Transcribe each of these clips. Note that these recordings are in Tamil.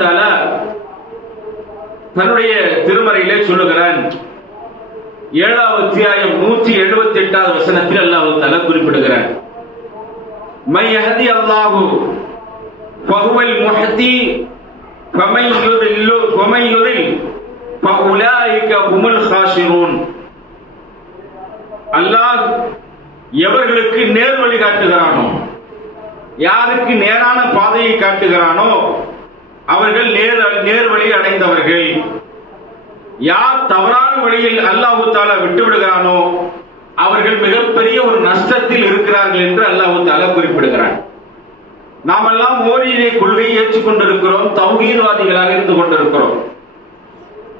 தஆலா தன்னுடைய திருமறையிலே சொல்லுகிறான். 7வது அத்தியாயம் 178வது வசனத்தில் அல்லாஹ் தஆலா குறிப்பிடுகிறார், மை யஹ்தி அல்லாஹு ஃபஹுவல் முஹ்தி ஃபமை யுதில் ஃபஉலாயிக ஹுமுல் காஷிரூன். அல்லாஹ் எவர்களுக்கு நேர் வழி காட்டுகிறானோ, யாருக்கு நேரான பாதையை காட்டுகிறானோ அவர்கள் நேர் வழி அடைந்தவர்கள். யார் தவறான வழியில் அல்லாஹ் தஆலா விட்டு விடுகிறானோ அவர்கள் மிகப்பெரிய ஒரு நஷ்டத்தில் இருக்கிறார்கள் என்று அல்லாஹ் தஆலா குறிப்பிடுகிறார். நாமெல்லாம் ஓரிரை கொள்கையை ஏற்றுக்கொண்டிருக்கிறோம், தௌஹீத்வாதிகளாக இருந்து கொண்டிருக்கிறோம்,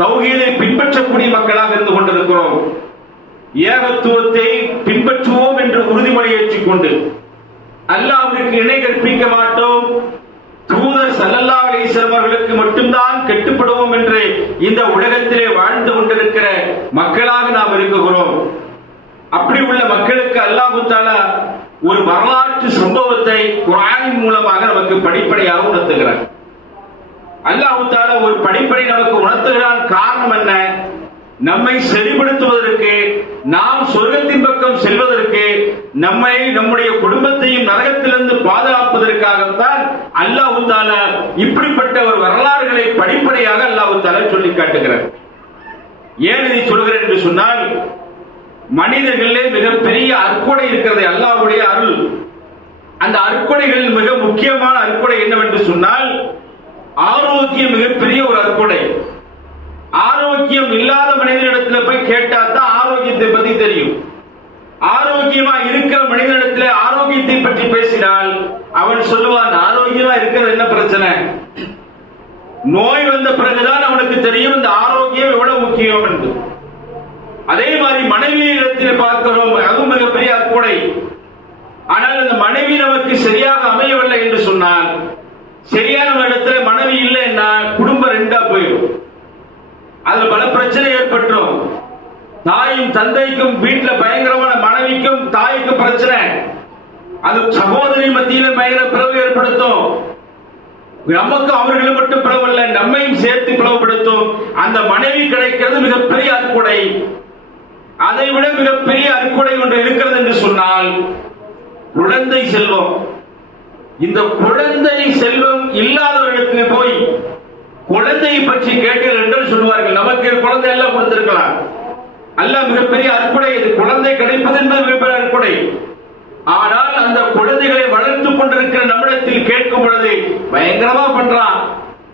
தௌஹீதை பின்பற்றக்கூடிய மக்களாக இருந்து கொண்டிருக்கிறோம். ஏகத்துவத்தை பின்பற்றுவோம் என்று உறுதிமொழி ஏற்றுக்கொண்டு அல்லாஹ்விற்கு இணை கற்பிக்க மாட்டோம், தூதர் ஸல்லல்லாஹு அலைஹி வஸல்லம் அவர்களுக்கு மட்டும்தான் கட்டுப்படுவோம் என்று இந்த உலகத்திலே வாழ்ந்து கொண்டிருக்கிற மக்களாக நாம் இருக்கிறோம். அப்படி உள்ள மக்களுக்கு அல்லாஹ் தஆலா ஒரு வரலாற்று சம்பவத்தை குர்ஆனின் மூலமாக நமக்கு படிப்படியாக உணர்த்துகிறார். அல்லாஹ் தஆலா ஒரு படிப்படை நமக்கு உணர்த்துகிறான். காரணம் என்ன? நம்மை சரிப்படுத்துவதற்கு, நாம் சொர்க்கத்தின் பக்கம் செல்வதற்கு, நம்மை நம்முடைய குடும்பத்தையும் நரகத்திலிருந்து பாதுகாப்பதற்காகத்தான் அல்லாஹ் தஆலா இப்படிப்பட்ட ஒரு வரலாறுகளை படிப்படியாக அல்லாஹ் தஆலா சொல்லி காட்டுகிறார். ஏன் இதை சொல்கிறேன் என்று சொன்னால், மனிதர்களே மிகப்பெரிய அற்கொடை இருக்கிறது, அல்லாஹ்வுடைய அருள். அந்த அற்கொடைகளில் மிக முக்கியமான அற்கொடை என்னவென்று சொன்னால், ஆரோக்கியம் மிகப்பெரிய ஒரு அற்கொடை. ஆரோக்கியம் இல்லாத மனிதனிடத்தில் போய் கேட்டா தான் ஆரோக்கியத்தை பத்தி தெரியும். ஆரோக்கியமா இருக்கிற மனிதனிடத்தில் ஆரோக்கியத்தை பற்றி பேசினால் அவன் சொல்லுவான், ஆரோக்கியமா இருக்கிறது என்ன பிரச்சனை, நோய் வந்த பிறகுதான் அவனுக்கு தெரியும் இந்த ஆரோக்கியம் எவ்வளவு முக்கியம் என்று. அதே மாதிரி மனைவியிடத்தில் பார்க்கிறோம், அதுவும் மிகப்பெரிய அற்கொடை. ஆனால் அந்த மனைவி நமக்கு சரியாக அமையவில்லை என்று சொன்னால், சரியான இடத்துல மனைவி இல்லைன்னா குடும்பம் ரெண்டா போயிடும், அதுல பல பிரச்சனை ஏற்பட்டுரும். தாயும் தந்தைக்கும் வீட்டில் பயங்கரமான, மனைவிக்கும் தாய்க்கும் பிரச்சனை, அது சகோதரி மத்தியில் பயங்கர பிளவு ஏற்படுத்தும். நமக்கு அவர்களும் மட்டும் பிளவல்ல, நம்மையும் சேர்த்து பிளவுபடுத்தும். அந்த மனைவி கிடைக்கிறது மிகப்பெரிய அற்கொடை. அதை விட மிகப்பெரிய அற்கொடை ஒன்று இருக்கிறது என்று சொன்னால் குழந்தை செல்வம். இந்த குழந்தை செல்வம் இல்லாதவர்களுக்கு போய் குழந்தையை பற்றி கேட்டீர்கள் என்று சொல்வார்கள், நமக்கு குழந்தை எல்லாம் கொடுத்திருக்கலாம், அல்லாஹ் மிகப்பெரிய அற்புடை. இது குழந்தை கிடைப்பது என்பது மிகப்பெரிய அற்புடை. ஆனால் அந்த குழந்தைகளை வளர்த்துக் கொண்டிருக்கிற நம்மிடத்தில் கேட்கும் பொழுது பயங்கரமா பண்றான்,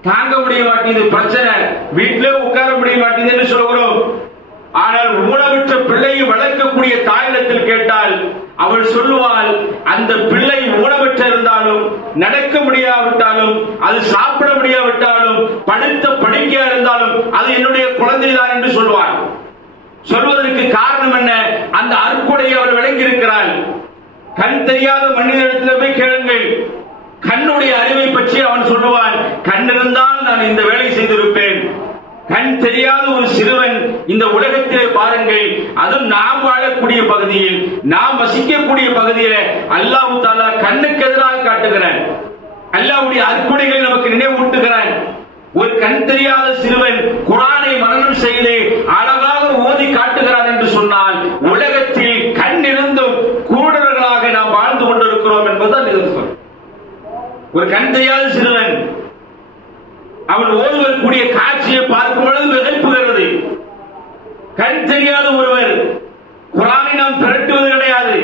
தாங்க முடிய மாட்டேது பிரச்சனை, வீட்டிலே உட்கார முடிய மாட்டேது என்று சொல்கிறோம். ஆனால் ஊனமுற்ற பிள்ளையை வளர்க்கக்கூடிய தாயிடத்தில் கேட்டால் அவள் சொல்லுவாள், அந்த பிள்ளை ஊனமுற்ற இருந்தாலும், நடக்க முடியாவிட்டாலும், அது சாப்பிட முடியாவிட்டாலும், படுத்த படுக்கையா இருந்தாலும் அது என்னுடைய குழந்தைதான் என்று சொல்வாள். சொல்வதற்கு காரணம் என்ன? அந்த அற்கொடையை அவள் விளங்கி இருக்கிறாள். கண் தெரியாத மனிதனிடத்தில் போய் கேளுங்கள், கண்ணுடைய அறிவை பற்றி அவன் சொல்லுவான், கண் இருந்தால் நான் இந்த வேலை செய்திருப்பேன். கண் தெரியாத ஒரு சிறுவன் இந்த உலகத்திலே பாருங்கள், அதுவும் நாம் வாழக்கூடிய பகுதியில், நாம் வசிக்கக்கூடிய பகுதியில் அல்லாஹ் தஆலா கண்ணுக்கு எதிராக காட்டுகிறான். அல்லாஹ்வுடைய அற்புதங்களை நமக்கு நினைவூட்டுகிறான். ஒரு கண் தெரியாத சிறுவன் குர்ஆனை மனனம் செய்து அழகாக ஓதி காட்டுகிறான் என்று சொன்னால், உலகத்தில் கண் இருந்தும் குருடர்களாக நாம் வாழ்ந்து கொண்டிருக்கிறோம் என்பதுதான் நிதர்சனம். ஒரு கண் தெரியாத சிறுவன் அவன் ஓதுவக்கூடிய காட்சியை பார்க்கும் பொழுது மிகைப்புகிறது. கண் தெரியாத ஒருவர் குர்ஆனை நாம் திரட்டுவது கிடையாது.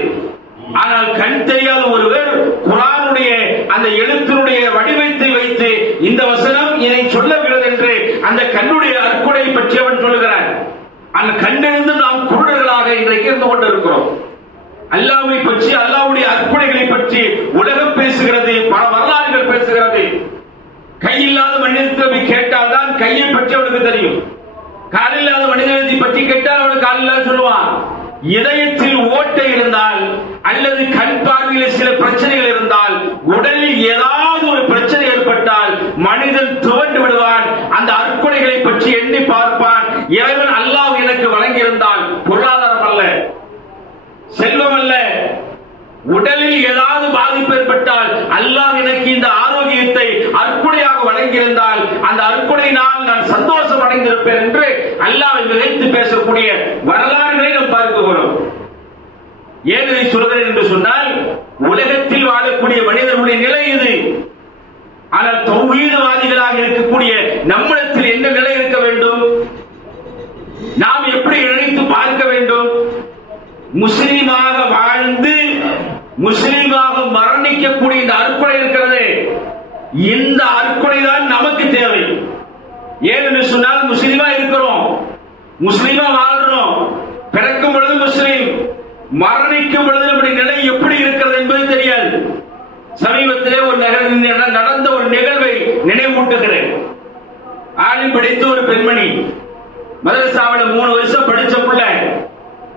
ஆனால் கண் தெரியாத ஒருவர் குர்ஆனுடைய அந்த எழுத்தினுடைய வடிவத்தை வைத்து இந்த வசனம் இதை சொல்லுகிறது என்று அந்த கண்ணுடைய அற்கொடை பற்றி அவன் சொல்லுகிறான். அந்த கண்ணிலிருந்து நாம் குருடர்களாக இன்றைக்கு இருந்து கொண்டிருக்கிறோம். அல்லாஹ்வை பற்றி, அல்லாஹ்வுடைய அற்கொடைகளை பற்றி உலகம் பேசுகிறது, பல வரலாறுகள் பேசுகிறது. கையில்லாத மனிதத்தை கேட்டால் தான் கையை பற்றி அவனுக்கு தெரியும். காலில்லாத மனிதனை பற்றி கேட்டால் அவனுக்கு காலில்லாத சொல்லுவான். இதயத்தில் ஓட்டை இருந்தால் அல்லது கண் பார்வையில் சில பிரச்சனைகள் இருந்தால், உடலில் ஏதாவது ஒரு பிரச்சனை ஏற்பட்டால் மனிதன் துவண்டு விடுவான். அந்த அற்கொடைகளை பற்றி எண்ணி பார்ப்பான். இறைவன் அல்லாஹ் எனக்கு வழங்கியிருந்தால், பொருளாதாரம் அல்ல, செல்வம் அல்ல, உடலில் ஏதாவது பாதிப்பு ஏற்பட்டால் அல்லாஹ் எனக்கு இந்த ஆரோக்கியத்தை அற்கொடையாக வழங்கியிருந்தால் அந்த அற்கொடையினால் நான் சந்தோஷம் அடைந்திருப்பேன் என்று அல்லாஹ்வை விதைத்து பேசக்கூடிய வரலாறுகளை நாம் பார்க்கிறோம். ஏன் இதை சொல்கிறேன் என்று சொன்னால், உலகத்தில் வாழக்கூடிய மனிதர்களுடைய நிலை இது. ஆனால் தௌஹீதவாதிகளாக இருக்கக்கூடிய நம்மிடத்தில் என்ன நிலை இருக்க வேண்டும்? நாம் எப்படி நினைத்து பார்க்க வேண்டும்? முஸ்லிமாக வாழ்ந்து முஸ்லிமாக மரணிக்கக்கூடிய இந்த அற்கொடை இருக்கிறது, இந்த அற்கொடை தான் நமக்கு தேவை. ஏன்னு சொன்னால், முஸ்லிமா இருக்கிறோம், முஸ்லிமா வாழ்றோம், பிறக்கும் பொழுது முஸ்லிம், மரணிக்கும் பொழுது நம்முடைய நிலை எப்படி இருக்கிறது என்பது தெரியாது. சமீபத்திலே நடந்த ஒரு நிகழ்வை நினைவூட்டுகிறேன். ஆலிம் படித்த ஒரு பெண்மணி, மதரசாவில் 3 வருஷம் படிச்ச பிள்ளை,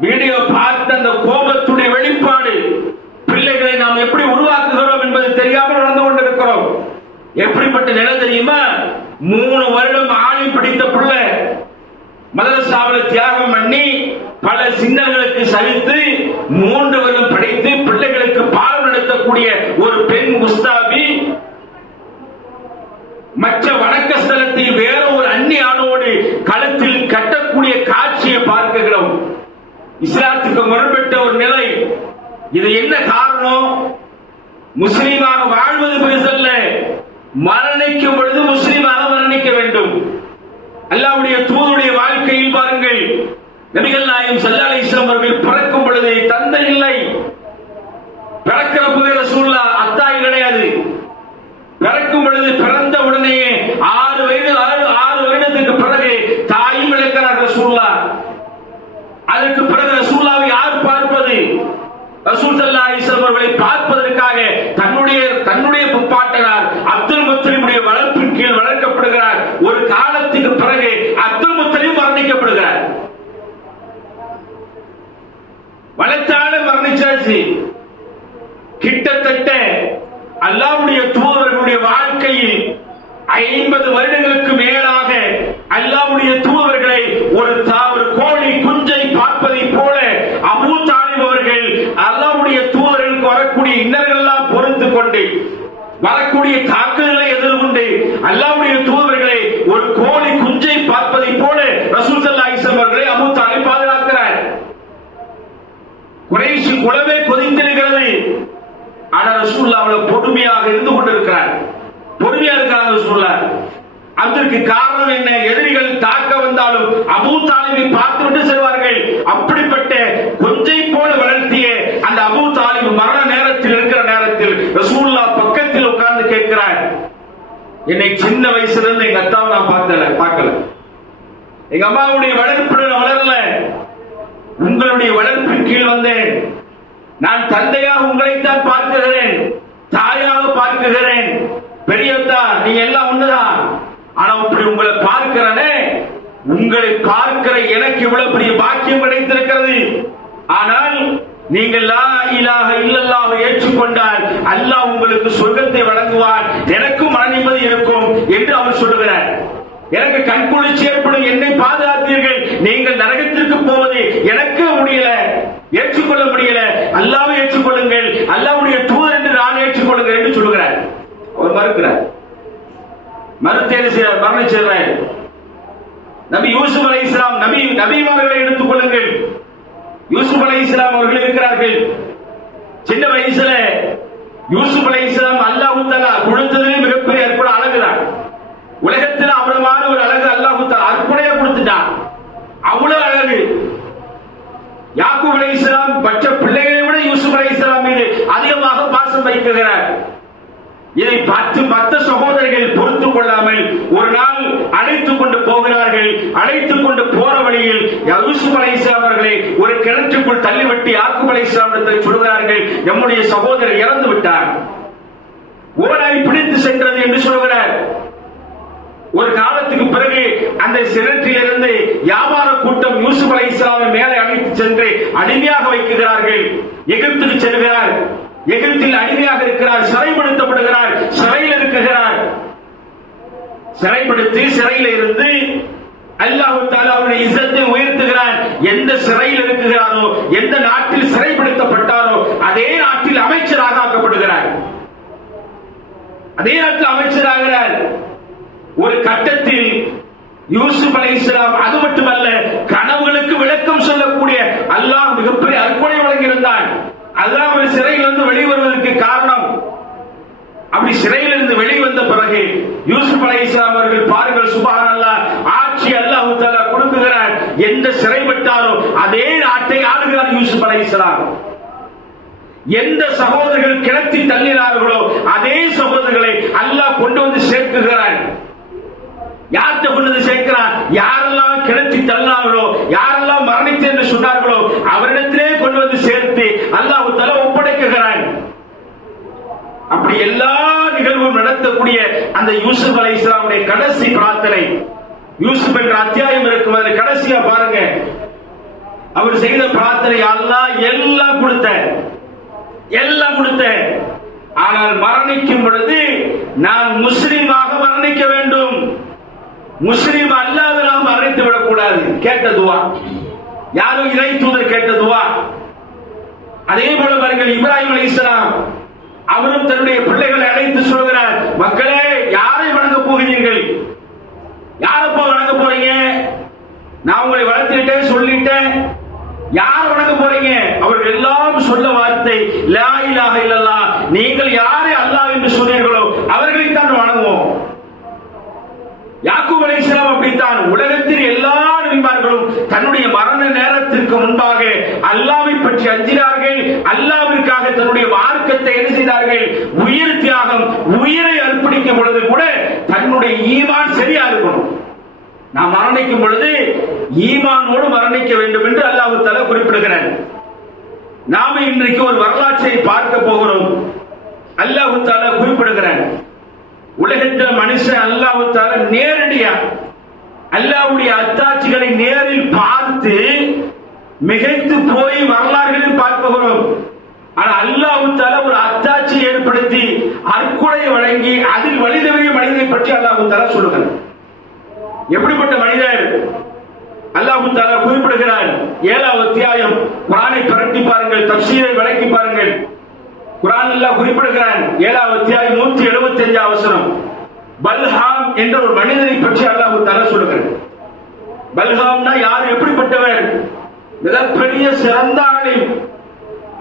வீடியோ பார்த்த அந்த கோபத்துடைய வெளிப்பாடு, பிள்ளைகளை நாம் எப்படி உருவாக்குகிறோம் என்பது தெரியாமல் நடந்து கொண்டிருக்கிறோம். எப்படிப்பட்ட நிலை தெரியுமா? 3 வருடம் ஆலிம் படித்த பிள்ளை மதரசாவில் தியாகம் பண்ணி பல சின்னங்களுக்கு சகித்து 3 வருடம் படித்து பிள்ளைகளுக்கு பாடம் நடத்தக்கூடிய ஒரு பெண் உஸ்தாபி மற்ற வணக்க ஸ்தலத்தில் வேற ஒரு அந்நிய ஆணோடு கழுத்தில் கட்டக்கூடிய காட்சியை பார்க்கிறோம். இஸ்லாத்துக்கு முரண்பட்ட ஒரு நிலை. இது என்ன காரணம்? முஸ்லீமாக வாழ்வது பெருசல்ல, மரணிக்கும் பொழுது முஸ்லீமாக மரணிக்க வேண்டும். அல்லாஹ்வுடைய தூதருடைய வாழ்க்கையில் பாருங்கள், நபிகள் நாயகம் ஸல்லல்லாஹு அலைஹி வஸல்லம் அவர்கள் பிறக்கும் பொழுது தந்தை இல்லை. பிறக்கிறப்பவே ரசூலுல்லாஹ் அத்தாய் கிடையாது. பிறக்கும் பொழுது பிறந்த உடனேயே 6 வருடத்துக்கு பிறகு தாயும் இழக்கிறார் ரசூலுல்லாஹ். அதற்கு பிறகு ரசூலுல்லாஹ்வை யார் பார்ப்பது? ரசூல் ஸல்லல்லாஹு அலைஹி வஸல்லம் அவர்களை பார்ப்பதற்காக தன்னுடைய பாட்டனார் அப்துல் முத்தலிபுடைய வளர்ப்பின் கீழ் வளர்க்கப்படுகிறார். ஒரு காலத்துக்கு பிறகு அப்துல் முத்தலிப் மரணிக்கப்படுகிறார். வளர்த்தால மரணிச்சாச்சு. கிட்டத்தட்ட அல்லாஹ்வுடைய தூதர்களுடைய வாழ்க்கையில் 50 வருடங்களுக்கு மேலாக அல்லாஹ்வுடைய தூதர்களை ஒரு கோழி குஞ்சை பார்ப்பதை போல அபூ தாலிப் அவர்கள் அல்லாஹ்வுடைய தூதர்களுக்கு வரக்கூடிய இன்னல்கள் எல்லாம் பொறுத்து கொண்டு, வரக்கூடிய தாக்குதலை எதிர்கொண்டு அல்லாஹ்வுடைய தூதர்களை ஒரு கோழி குஞ்சை பார்ப்பதை போல ரசூல் ஸல்லல்லாஹு அலைஹி வஸல்லம் அவர்களை அபூ தாலிப் பாதுகாக்கிறார். குறைஷி குலவே கொதித்திருக்கிறது. ஆனால் ரசூலுல்லாஹ் அவ்வளவு பொறுமையாக இருந்து கொண்டிருக்கிறார். பொறுமையா இருக்காங்க ரசூலுல்லாஹ். அதற்கு காரணம் என்ன? எதிரிகள் தாக்க வந்தாலும் அபூ தாலிபை பார்த்துவிட்டு செல்வார்கள். அப்படிப்பட்ட கொஞ்சை போல வளர்த்திய அந்த அபூ தாலிப் மரண நேரத்தில் இருக்கிற நேரத்தில் ரசூலுல்லாஹ் பக்கத்தில் உட்கார்ந்து கேட்கிறார், என்னை சின்ன வயசுல இருந்து எங்க அத்தாவை நான் பார்க்கல, எங்க அம்மாவுடைய வளர்ப்பு வளரல, உங்களுடைய வளர்ப்பின் கீழ் வந்தேன். நான் தந்தையாக உங்களைத்தான் பார்க்கிறேன், தாயாக பார்க்கிறேன். பெரியத்தா நீங்க எல்லாம் ஒண்ணுதான். ஆனா இப்படி உங்களை பார்க்கிறனே, உங்களை பார்க்கிற எனக்கு இவ்வளவு பெரிய பாக்கியம் கிடைத்திருக்கிறது. ஆனால் நீங்கள் லா இலாஹ இல்லல்லாஹ் ஏற்றுக்கொண்டால் அல்லாஹ் உங்களுக்கு சொர்க்கத்தை வழங்குவார், எனக்கும் மன நிம்மதி இருக்கும் என்று அவர் சொல்லுகிறார். எனக்கு கண்குளிர்ச்சி ஏற்படும், என்னை பாதுகாத்தீர்கள், நீங்கள் நரகத்திற்கு போவது எனக்கு முடியல, ஏற்றுக்கொள்ள முடியல, அல்லாஹ்வை ஏற்றுக்கொள்ளுங்கள், அல்லாஹ்வுடைய தூதர் என்று நான் ஏற்றுக்கொள்ளுங்கள் என்று சொல்லுகிறார். அவர் மறுக்கிறார். மரணிச்சார். நபி யூசுப் அலைஹிஸ்ஸலாம், நபிமார்களை எடுத்துக் கொள்ளுங்கள். யூசுப் அலைஹிஸ்ஸலாம் அவர்கள் இருக்கிறார்கள். சின்ன வயசுல யூசுப் அலைஹிஸ்ஸலாம் அல்லாஹ் தஆலா கொடுத்ததிலே மிகப்பெரிய அற்புத அழகுதான். உலகத்தில் அவ்வளவான ஒரு அழகு அல்லாஹ் தஆலா அற்புதையா கொடுத்துட்டான். அவ்வளவு அழகு. யாக்கூப் அலைஹிஸ்ஸலாம் மற்ற பிள்ளைகளை விட யூசுப் அலைஹிஸ்ஸலாம் மீது அதிகமாக பாசம் வைக்கிறார். இதை பார்த்து மற்ற சகோதரர்கள் பொறுத்துக் கொள்ளாமல் ஒரு நாள் அழைத்துக் கொண்டு போகிறார்கள். அழைத்துக் கொண்டு போற வழியில் யூசுப் அலைஹிஸ்ஸலாம் அவர்களை ஒரு கிணற்றுக்குள் தள்ளிவிட்டு யாக்கூப் அலைஹிஸ்ஸலாம் இடத்தில் சொல்கிறார்கள், நம்முடைய சகோதரர் இறந்து விட்டார், ஓனாய் பிடித்து சென்றது என்று சொல்கிறார். ஒரு காலத்துக்கு பிறகு அந்த சிறையிலிருந்து வியாபார கூட்டம் யூசுப் அலைஹிஸ்ஸலாமை மேலே அழைத்து சென்று அடிமையாக வைக்கிறார்கள். எகிப்துக்கு செல்கிறார். எகிப்தில் அடிமையாக இருக்கிறார், சிறைப்படுத்தப்படுகிறார், சிறையில் இருக்கிறார். சிறைப்படுத்தி சிறையில் இருந்து அல்லாஹ் தஆலா அவருடைய இஸ்ஸத்தை உயர்த்துகிறார். எந்த சிறையில் இருக்கிறாரோ, எந்த நாட்டில் சிறைப்படுத்தப்பட்டாரோ அதே நாட்டில் அதே நேரத்தில் அமைச்சராகிறார். ஒரு கட்டத்தில் யூசுப் அலைஹிஸ்ஸலாம் அது மட்டுமல்ல, கனவுகளுக்கு விளக்கம் சொல்லக்கூடிய அல்லாஹ் மிகப்பெரிய அற்புதம் வழங்கியிருந்தான். அதுதான் ஒரு சிறையிலிருந்து வெளிவருவதற்கு காரணம். அப்படி சிறையிலிருந்து வெளிவந்த பிறகு யூசுப் அலைஹிஸ்ஸலாம் அவர்கள் பாருங்கள், சுப்ஹானல்லாஹ், ஆட்சி அல்லாஹ் தஆலா கொடுக்குகிறார். எந்த சிறைப்பட்டாரோ அதே நாட்டை ஆளுகிறார் யூசுப் அலைஹிஸ்ஸலாம். எந்த சகோதரர்கள் கிளத்தி தள்ளினார்களோ அதே சகோதரர்களை அல்லாஹ் கொண்டு வந்து சேர்க்குகிறார். யார்கிட்ட கொண்டு வந்து சேர்க்கிறார்? யாரெல்லாம் கிளத்தி தள்ளினார்களோ, யாரெல்லாம் மரணித்து என்று சொன்னார்களோ அவரிடத்திலே கொண்டு வந்து சேர்த்து அல்லாஹ் தஆலா ஒப்படைக்குகிறான். அப்படி எல்லா நிகழ்வும் நடத்தக்கூடிய அந்த யூசுப் அலைஹிஸ்ஸலாமுடைய கடைசி பிரார்த்தனை, யூசுப் என்ற அத்தியாயம் இருக்கும், அதில் கடைசியா பாருங்க, அவர் செய்த பிரார்த்தனை, அல்லாஹ் எல்லாம் கொடுத்த, ஆனால் மரணிக்கும் பொழுது நான் முஸ்லீமாக மரணிக்க வேண்டும், முஸ்லீம் அல்லாத நாம் மரணித்து விடக்கூடாது. கேட்ட துவா, யாரும் இறை தூதர் கேட்ட துவா. அதே போல பாருங்கள், இப்ராஹிம் அலைஹிஸ்ஸலாம் அவரும் தன்னுடைய பிள்ளைகளை அழைத்து சொல்கிறார், மக்களே யாரை வணங்க போகிறீர்கள்? யாரப்போ வணங்க போறீங்க? நான் உங்களை வளர்த்துட்டேன், சொல்லிட்டேன், யார் வணங்க போறீங்க? அவர்கள் எல்லாம் சொல்ல வார்த்தை, லா இலாஹ இல்லல்லாஹ், நீங்கள் யாரை அல்லாஹ் என்று சொன்னீர்களோ அவர்களை தான் வணங்குவோம். யாக்கூப் அலைஹிஸ்ஸலாம் அப்படித்தான். உலகத்தில் எல்லா நபிமார்களும் தன்னுடைய மரண நேரத்திற்கு முன்பாக அல்லாஹ்வை பற்றி அஞ்சினார்கள். அல்லாஹ்விற்காக தன்னுடைய மார்க்கத்தை என்ன செய்தார்கள்? உயிர் தியாகம், உயிரை அர்ப்பணிக்கும் பொழுது கூட தன்னுடைய ஈமான் சரியா இருக்கணும். நாம் மரணிக்கும் பொழுது ஈமானோடு மரணிக்க வேண்டும் என்று அல்லாஹ் தஆலா குறிப்பிடுகிறார். நாம இன்றைக்கு ஒரு வரலாற்றை பார்க்க போகிறோம். அல்லாஹ் தஆலா குறிப்பிடுகிறார், உலகத்தில் மனுஷன் அல்லாஹ் தஆலா நேரடியா அல்லாஹ்வுடைய அத்தாட்சிகளை நேரில் பார்த்து மிகைத்து போய் வரலாறுகளில் பார்க்கிறோம். ஆனா அல்லாஹ் தஆலா ஒரு அத்தாட்சி ஏற்படுத்தி அற்கொடை வழங்கி அதில் வழிதவறிய மனிதனை பற்றி அல்லாஹ் தஆலா சொல்லுகிறார். எப்படிப்பட்ட மனிதர்? அல்லாஹ் தஆலா குறிப்பிடுகிறார். 7வது அத்தியாயம், குர்ஆனை பரட்டி பாருங்கள், தஃசீரை விளக்கி பாருங்கள். குர்ஆன் அல்லாஹ் குறிப்பிடுகிறான், 7வது அத்தியாயம் 175 வசனம், பல்ஹாம் என்ற ஒரு மனிதனை பற்றி அல்லாஹ் தஆலா சொல்லுகிறார். பல்ஹாம்னா யார்? எப்படிப்பட்டவர்? மிகப்பெரிய சிறந்த ஆளில்.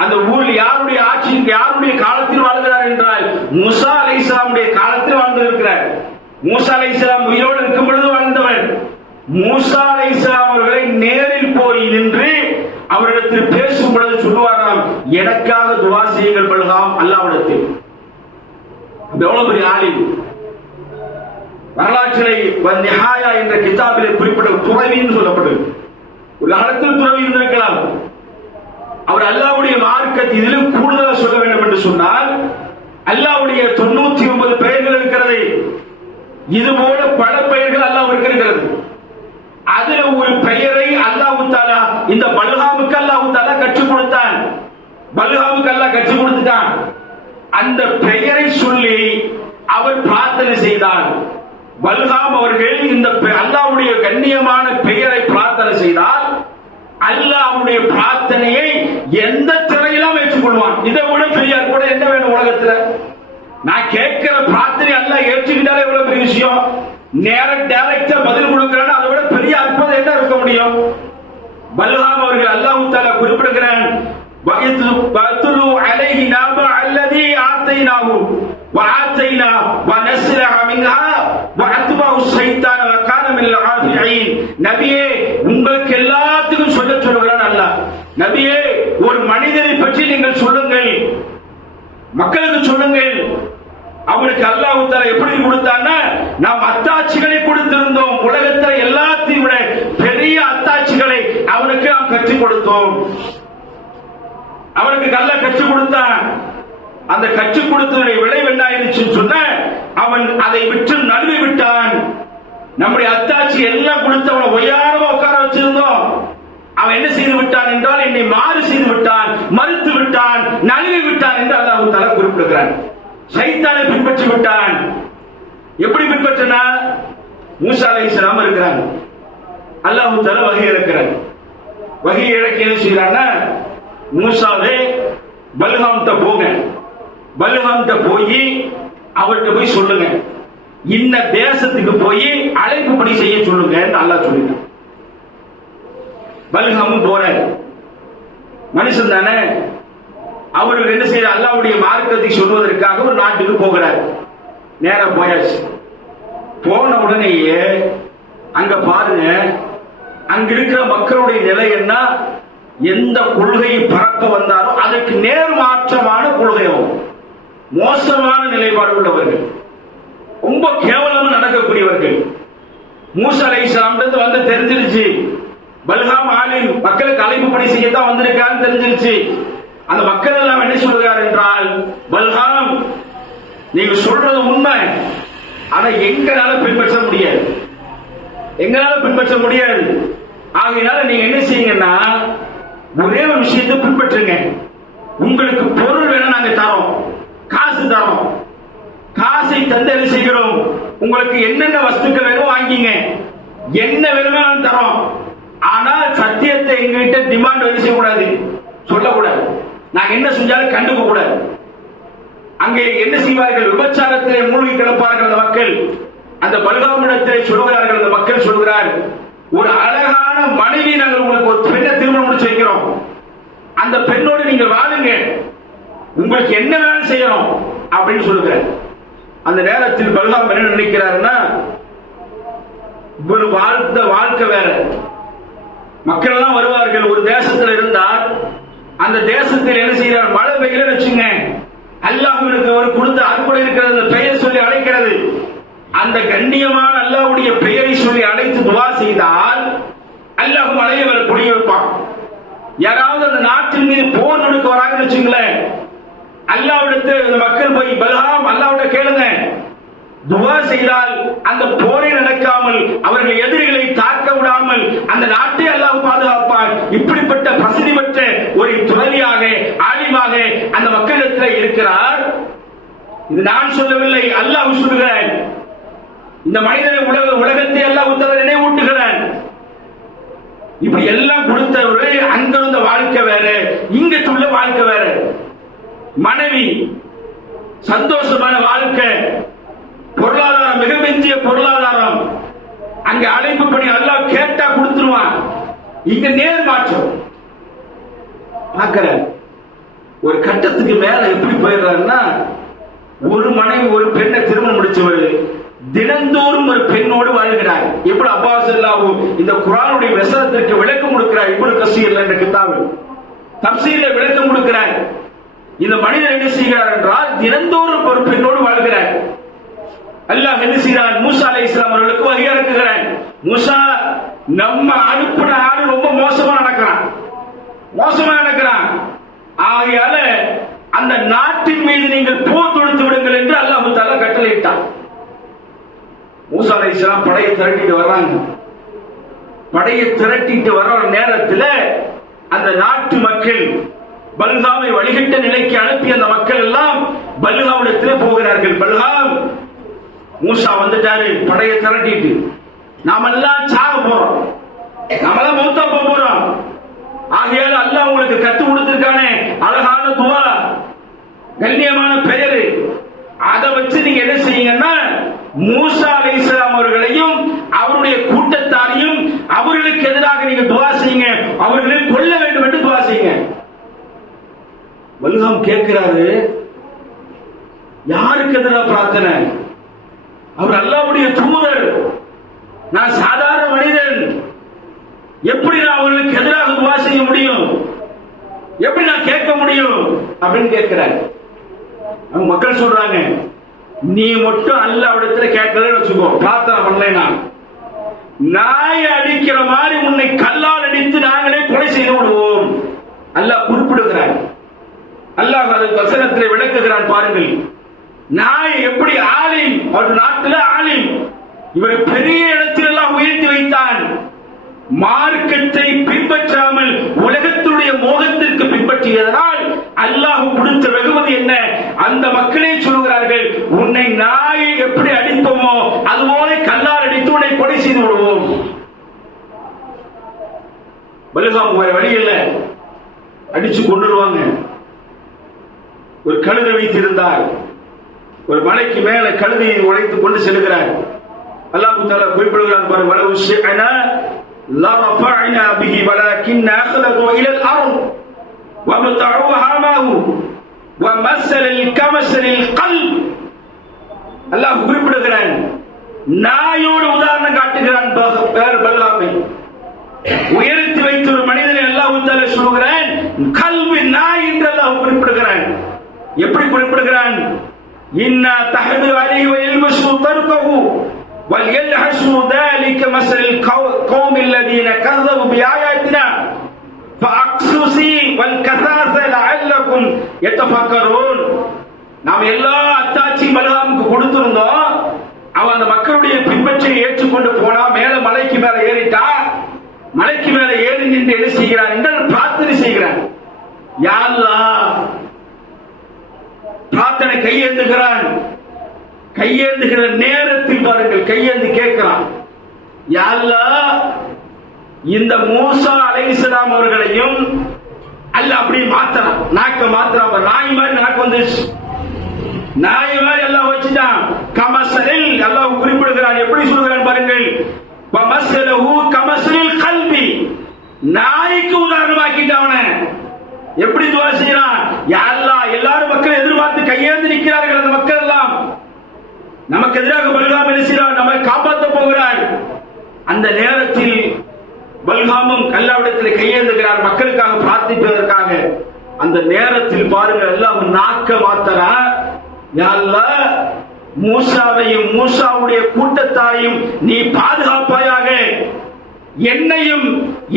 அந்த ஊரில் யாருடைய ஆட்சி, யாருடைய காலத்தில் வாழ்கிறார் என்றால் மூசா அலைஹிஸ்ஸலாமுடைய காலத்தில் வாழ்ந்திருக்கிறார். மூசா அலைஹிஸ்ஸலாம் உயிரோடு இருக்கும் பொழுது வாழ்ந்தவர். மூசா அலைஹிஸ்ஸலாம் அவர்களை நேரில் போய் நின்று அவரிடத்தில் பேசும் பொழுது சொல்லுவாராம், எனக்காக துவா செய்யுங்கள் பல்ஹாம் அல்லாஹ்விடத்தில். எவ்வளவு பெரிய ஆளில்! வரலாற்றிலே நிஹாயா என்ற கிதாபிலே குறிப்பிட்ட துறவின்னு சொல்லப்படுது. ஒரு காலத்தில் துறவி இருந்திருக்கலாம். அவர் அல்லாஹ்வுடைய மார்க்கத்தை இதிலும் கூடுதலாக சொல்ல வேண்டும் என்று சொன்னால், அல்லாஹ்வுடைய 99 பெயர்கள் இருக்கிறது. இது போல பல பெயர்கள் அல்லாஹ்வுக்கு இருக்கிறது. அதுல ஒரு பெயரை அல்லாஹ் தஆலா இந்த பல்ஹாமுக்கு அல்லாஹ் தஆலா கற்றுக் கொடுத்தான். பல்ஹாமுக்கு அல்லாஹ் கற்றுக் கொடுத்தான். அந்த பெயரை சொல்லி அவர் பிரார்த்தனை செய்தார். பல்ஹாம் அவர்கள் இந்த அல்லாஹ்வுடைய கண்ணியமான பெயரை பிரார்த்தனை செய்தால் அல்லாஹ்வுடைய பிரார்த்தனையை எந்த திரையிலும் ஏற்றுக்கொள்வான். இதை விட பெரிய கூட என்ன வேணும் உலகத்துல? நான் கேட்கிற பிரார்த்தனை அல்லாஹ் ஏற்றுக்கிட்டாலே எவ்வளவு பெரிய விஷயம். டைரக்டா பதில் கொடுக்கிறான், அதை விட பெரிய அற்புதம் என்ன இருக்க முடியும்? பல்ஹாம் அவர்கள் அல்லாஹ் தஆலா குறிப்பிடுகிறான், வஅத்லு அலைஹி நபஅ அல்லதி ஆதைனாஹு வஆதைனா வனஸ்ரஹ மின்ஹா வஅத்பஹு ஷைத்தான வகான மினல் ஆஃபிஈன். நபியே, உங்களுக்கு எல்லாத்துக்கும் சொல்லுகிறான் அல்லாஹ். நபியே, ஒரு மனிதனை பற்றி நீங்கள் சொல்லுங்கள், மக்களுக்கு சொல்லுங்கள். அவனுக்கு அல்லாஹ் தஆலா எப்படி கொடுத்தான்னா, நாம் அத்தாட்சிகளை கொடுத்திருந்தோம். உலகத்தில் எல்லாத்தையும் விட பெரிய அத்தாட்சிகளை அவனுக்கு நாம் கற்றுக் கொடுத்தோம். அவனுக்கு அல்லாஹ் கற்றுக் கொடுத்தான். அந்த கற்றுக் கொடுத்ததுடைய விளைவு என்ன ஆயிடுச்சுன்னு சொன்ன, அவன் அதை விட்டு நழுவி விட்டான். நம்முடைய அத்தாட்சி எல்லாம் கொடுத்து அவனை ஒய்யாரமா உட்கார வச்சிருந்தோம். அவன் என்ன செய்து விட்டான் என்றால், என்னை மாறு செய்து விட்டான், மறுத்து விட்டான், நழுவி விட்டான் என்று அல்லாஹ் தஆலா குறிப்பிடுகிறான். சைத்தானை பின்பற்றி விட்டான். எப்படி பின்பற்றினா? மூசா அலைஹிஸ்ஸலாம் இருக்கிறாங்க, அல்லாஹ் தஆலா வஹி இறக்கிறார். வஹி இறக்கி என்ன செய்யறான்னா, மூசாவே பல்ஹாம்ட்ட போங்க, பல்ஹாம்ட்ட போய் அவர்கிட்ட போய் சொல்லுங்க, இந்த தேசத்துக்கு போய் அழைப்பு பணி செய்ய சொல்லுங்க அல்லாஹ் சொல்லிட்டான். பல்காமும் போறாரு, மனுஷன் தானே. அவர்கள் என்ன செய்யற, அல்லாஹ்வுடைய மார்க்கத்தை சொல்வதற்காக ஒரு நாட்டுக்கு போகிறார். நேரா போயாச்சு. போன உடனேயே அங்க பாருங்க, அங்க இருக்கிற மக்களுடைய நிலை என்ன, எந்த கொள்கையை பரப்ப வந்தாரோ அதற்கு நேர்மாற்றமான கொள்கையும் மோசமான நிலைப்பாடு உள்ளவர்கள், ரொம்ப கேவலமா நடக்கக்கூடியவர்கள். மூசா அலைஹிஸ்ஸலாம் வந்து தெரிஞ்சிருச்சு, பல்காம் ஆலிம் மக்களுக்கு அழைப்பு பணி செய்யத்தான் வந்திருக்கான்னு தெரிஞ்சிருச்சு. அந்த மக்கள் எல்லாம் என்ன சொல்கிறார் என்றால், பல்காம் நீங்க சொல்றது உண்மை, ஆனா எங்களால பின்பற்ற முடியாது, எங்களால பின்பற்ற முடியாது. ஆகையினால நீங்க என்ன செய்யுங்கன்னா, ஒரே ஒரு விஷயத்தை பின்பற்றுங்க. உங்களுக்கு பொருள் வேணும், நாங்க தரோம், காசு தரோம், காசை தந்து என்ன செய்கிறோம், உங்களுக்கு என்னென்ன வஸ்துக்கள் வேணும் வாங்கிங்க, என்ன வேணுமானாலும் தரோம். ஆனால் சத்தியத்தை எங்ககிட்ட டிமாண்ட் வந்து செய்யக்கூடாது, சொல்லக்கூடாது, நாங்க என்ன செஞ்சாலும் கண்டுக்க கூடாது. அங்கே என்ன செய்வார்கள், விபச்சாரத்திலே மூழ்கி கிடப்பார்கள் அந்த மக்கள். அந்த பல்காமிடத்திலே சொல்கிறார்கள், அந்த மக்கள் சொல்கிறார், ஒரு அழகான மனைவி நாங்கள் உங்களுக்கு ஒரு பெண்ணை திருமணம் முடிச்சு வைக்கிறோம், அந்த பெண்ணோடு நீங்கள் வாழுங்க, உங்களுக்கு என்ன வேணும் செய்யணும் அப்படின்னு சொல்லுகிறார். அந்த நேரத்தில் பல்காம் என்ன நினைக்கிறாருன்னா, ஒரு வாழ்க்கை வேற, மக்கள் எல்லாம் வருவார்கள். ஒரு தேசத்தில் இருந்தால் அந்த தேசத்தில் என்ன செய்யறார், மழை பெய்யல வச்சுங்க, அல்லாஹ்வுக்கு அவர் கொடுத்த அருள் இருக்கிறது, பெயர் சொல்லி அழைக்கிறது. அந்த கண்ணியமான அல்லாஹ்வுடைய பெயரை சொல்லி அழைத்து துவா செய்தால் அல்லாஹ் மழையை பொழிய வைப்பான். யாராவது அந்த நாட்டின் மீது போர் நடக்க வராங்கன்னு வச்சுங்களேன், அல்லாஹ்விடத்து மக்கள் போய் பல்காம் அல்லாஹ்விட கேளுங்க, துவா செய்தால் அந்த போரை நடக்காமல் அவர்கள் எதிரிகளை தாக்க விடாமல் அந்த நாட்டை அல்லாஹ் பாதுகாப்பான். இப்படிப்பட்ட வசதி பெற்ற ஒரு துறவியாக ஆலிமாக அந்த மக்களிடத்தில் இருக்கிறார். இது நான் சொல்லவில்லை, அல்லாஹ் சொல்லுகிறான். இந்த மனிதனை உலகத்தை அல்லாஹ் நினைவூட்டுகிறான். இப்படி எல்லாம் கொடுத்தவரு அங்கிருந்த வாழ்க்கை வேற, இங்குள்ள வாழ்க்கை வேற. மனைவி சந்தோஷமான வாழ்க்கை, பொருளாதாரம் மிக பெரிய பொருளாதாரம். அங்க அழைப்பு பணி அல்லாஹ் கேட்டா கொடுத்துருவான். இங்க நேர் மாற்றம் பார்க்கிற ஒரு கட்டத்துக்கு மேல எப்படி போயிடுறாருன்னா, ஒரு மனைவி ஒரு பெண்ணை திருமணம் முடிச்சவர் தினந்தோறும் ஒரு பெண்ணோடு வாழ்கிறார். எப்படி அப்பாஸ் அல்லாஹு இந்த குர்ஆனுடைய வசனத்திற்கு விளக்கம் கொடுக்கிறார். இப்னு கஸீர் என்ற கிதாபில் தஃப்சீர்ல விளக்கம் கொடுக்கிறார். இந்த மனிதர் என்ன செய்கிறார் என்றால், தினந்தோறும் ஒரு பெண்ணோடு வாழ்கிறார். அல்லாஹ் என்ன செய்கிறான், மூசா அலைஹிஸ்ஸலாம் அவர்களுக்கு வஹி இறக்குகிறான். மூசா, நம்ம அனுப்பின ஆடு ரொம்ப மோசமா நடக்கிறான், ஆகையால அந்த நாட்டின் மீது நீங்கள் போர் தொடுத்து விடுங்கள் என்று அல்லாஹ் தஆலா கட்டளையிட்டான். மூசா அலைஹிஸ்ஸலாம் படையை திரட்டிட்டு வர்றாங்க. படையை திரட்டிட்டு வர நேரத்தில் அந்த நாட்டு மக்கள் பல்காமை வழிகட்ட நிலைக்கு அனுப்பிய அந்த மக்கள் எல்லாம் பல்காவிடத்தில் போகிறார்கள். பல்காம், மூசா வந்துட்டாரு, படையை திரட்டிட்டு, நாமெல்லாம் சாக போறோம், நாமெல்லாம் மௌத்தா போறோம். ஆகையால அல்லாஹ் உங்களுக்கு கத்து கொடுத்திருக்கானே அழகான துவா, கண்ணியமான பெயரு, அதை வச்சு நீங்க என்ன செய்யுங்கன்னா, மூசா அலைஹிஸ்ஸலாம் அவர்களையும் அவருடைய கூட்டத்தாரையும் அவர்களுக்கு எதிராக நீங்க துவா செய்யுங்க, அவர்களை கொல்ல வேண்டும் என்று துவா செய்யுங்க. பல்காம் கேட்கிறாரு, யாருக்கு எதிராக பிரார்த்தனை? அவர் அல்லாஹ்வுடைய தூதர், நான் சாதாரண மனிதன், எப்படி நான் அவர்களுக்கு எதிராக துவா செய்ய முடியும், எப்படி நான் கேட்க முடியும் அப்படின்னு கேட்கிறார். அவங்க மக்கள் சொல்றாங்க, நீ மட்டும் அல்லாஹ்விடத்துல கேட்கலன்னு வச்சுக்கோ, பிரார்த்தனை பண்ணல, நாய் அடிக்கிற மாதிரி உன்னை கல்லால் அடித்து நாங்களே கொலை செய்து விடுவோம். அல்லாஹ் குறிப்பிடுகிறார். அல்லாஹ் அது வசனத்திலே விளக்குகிறான் பாருங்கள். நாய் எப்படி ஆலிம், அவர் நாட்டில் ஆலிம், இவர் பெரிய இடத்தில் எல்லாம் உயர்த்தி வைத்தான். மார்க்கத்தை பின்பற்றாமல் உலகத்துடைய மோகத்திற்கு பின்பற்றியதனால் அல்லாஹ் கொடுத்த வெகுமதி என்ன? அந்த மக்களே சொல்கிறார்கள், உன்னை நாயை எப்படி அடிப்போமோ அதுபோல கல்லால் அடித்து உன்னை கொலை செய்து விடுவோம். பல்காம் வேற வழி இல்லை, அடிச்சு கொண்டுடுவாங்க. ஒரு கழுதை வைத்திருந்தார், ஒரு மலைக்கு மேல கழுதையை உழைத்துக் கொண்டு செல்கிறார். அல்லாஹ் தஆலா குறிப்பிடுகிறார் பாருங்க, வலவு ஷிஅனா லரஃபஅனா பிஹி வலக்கின் அக்லது இலல் அர்த் வமதஉஹா மாஹு வமஸலல் கமஸலில் கல்ப். அல்லாஹ் குறிப்பிடுகிறான், நாயோடு உதாரணம் காட்டுகிறான் பல்காமை. உயர்த்தி வைத்த ஒரு மனிதனை அல்லாஹ் தஆலா சொல்கிறான் கல்வி நாய் என்று அல்லாஹ் குறிப்பிடுகிறான். எப்படி குறிப்பிடுகிறான்? இன்னா தஹது அலைஹி வயல்மசு தர்கஹு வல்யல்ஹசு ذلك مثل القوم الذين كذبوا بآياتنا فأقصصي والكثاث لعلكم يتفكرون. நாம் எல்லா அத்தாட்சி பல்காமுக்கு கொடுத்திருந்தோம். அவன் அந்த மக்களுடைய பின்பற்றி ஏற்றுக்கொண்டு போனா, மேல மலைக்கு மேல ஏறிட்டா, மலைக்கு மேல ஏறி நின்று என்ன செய்கிறான் என்று பிரார்த்தனை செய்கிறான். யா அல்லாஹ், பிரார்த்தனை கையேந்துகிறான். கையேந்துகிற நேரத்தில் பாருங்கள், கையேந்து கேட்கிறான், யா அல்லாஹ், இந்த மூசா அலைஹிஸ்ஸலாம் அவர்களையும் அல்லாஹ் அப்படி மாத்தறான், நாக்க மாத்தறான். நாய் மாதிரி நாக்கு வந்துச்சு, நாய் மாதிரி அல்லாஹ் வச்சுட்டான். கமஸலில் அல்லாஹ் குறிப்பிடுகிறான். எப்படி சொல்கிறான் பாருங்கள், வமஸலஹு கமஸலில் கல்பி, நாய்க்கு உதாரணமாக்கிட்டான். எப்படி துஆ செய்யறான்? யா அல்லாஹ், எல்லாரும் மக்கள் எதிர்பார்த்து கையேந்தி நிற்கிறார்கள். அந்த மக்கள் எல்லாம் நமக்கு எதிராக பல்காம் என்ன செய்கிறார்? நம்மை காப்பாற்ற போகிறார். அந்த நேரத்தில் பல்காமும் அல்லாஹ்விடத்தில் கையேந்துகிறார், மக்களுக்காக பிரார்த்திப்பதற்காக. அந்த நேரத்தில் பாருங்கள், அல்லாஹ் நாக்க மாத்தறான். யா அல்லாஹ், மூசாவையும் மூசாவுடைய கூட்டத்தாரையும் நீ பாதுகாப்பாயாக, என்னையும்